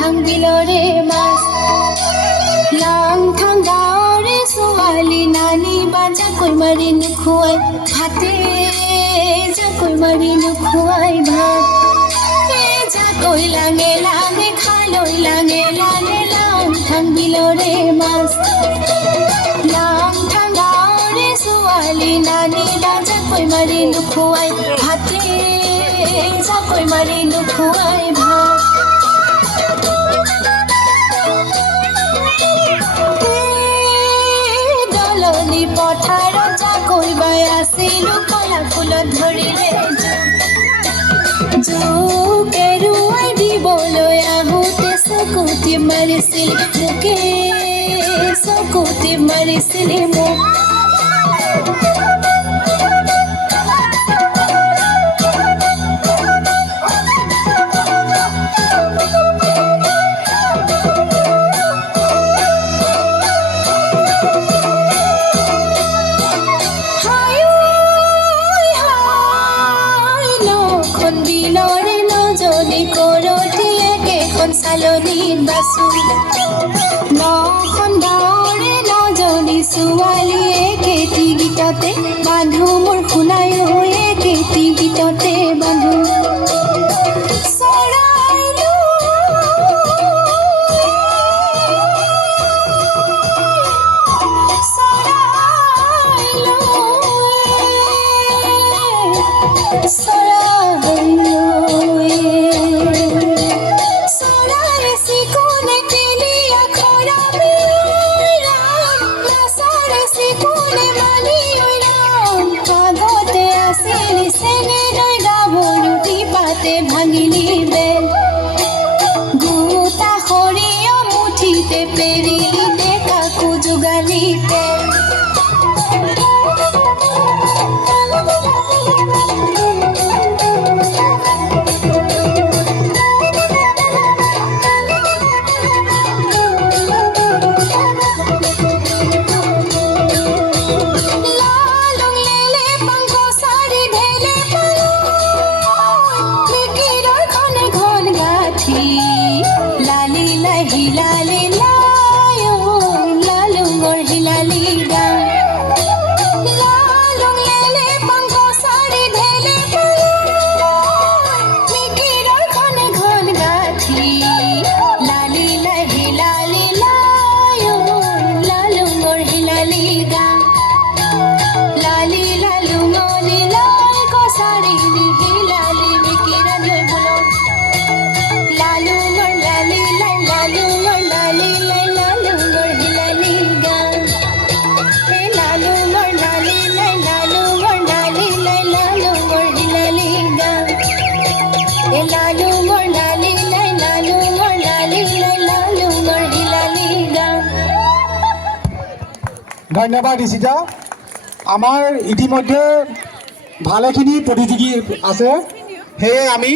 ঠাং বিলৰে মাছ লাং ঠাং গাঁৱৰে ছোৱালী নানি বা জাকৈ মাৰি নোখোৱাই ভাতে জাকৈ মাৰি নোখোৱাই ভাত জাকৈ লাঙে লাঙে খালৈ লাঙে লাঙে লাং ঠাং বিলৰে মাছ লাং ঠাং গাঁৱৰে ছোৱালী নানি বা জাকৈ মাৰি নোখোৱাই ভাতে জাকৈ মাৰি নোখোৱাই ভাত দলনি পথাৰত জাকৈ বাই আছিলো কলা ফুলত ধৰিলে জোক এৰুৱাই দিবলৈ আহোঁতে চকুটি মাৰিছিল মোকে চকুটি মাৰিছিল মোক চালনীত বাচো নখন গাঁৱৰে নজনী ছোৱালীয়ে কেতি গীততে বান্ধো মোৰ শুনাই হৈয়ে কেতি গীততে বান্ধো ভাঙিলি বেল গোটা সৰিয়হ মুঠিতে পেৰিলি কাকো যোগালি তেল হিলালি লায়ো লালুঙৰ হিলালি গান লালুং লেলে পাংক চাৰি ঢেলে মিকিৰৰ খনে ঘন গাঠি লালি লাই হিলালি লায়ো লালুঙৰ হিলালি গান লালি লালুঙনি লাই কছাৰি হিলালি মিকিৰৰ লৈ বুলত লালুঙৰ লালি লাই লালুঙৰ লালি লাই লালুঙৰ হিলালি গান এই লালুঙৰ লালি লাই লালুঙৰ লালি লাই লালুঙৰ হিলালি গান এই লালুঙৰ লালি লাই লালুঙৰ লালি লাই লালুঙৰ হিলালি গান। ধন্যবাদ ঋষিতা। আমাৰ ইতিমধ্যে ভালেখিনি প্ৰতিযোগী আছে, সেয়ে আমি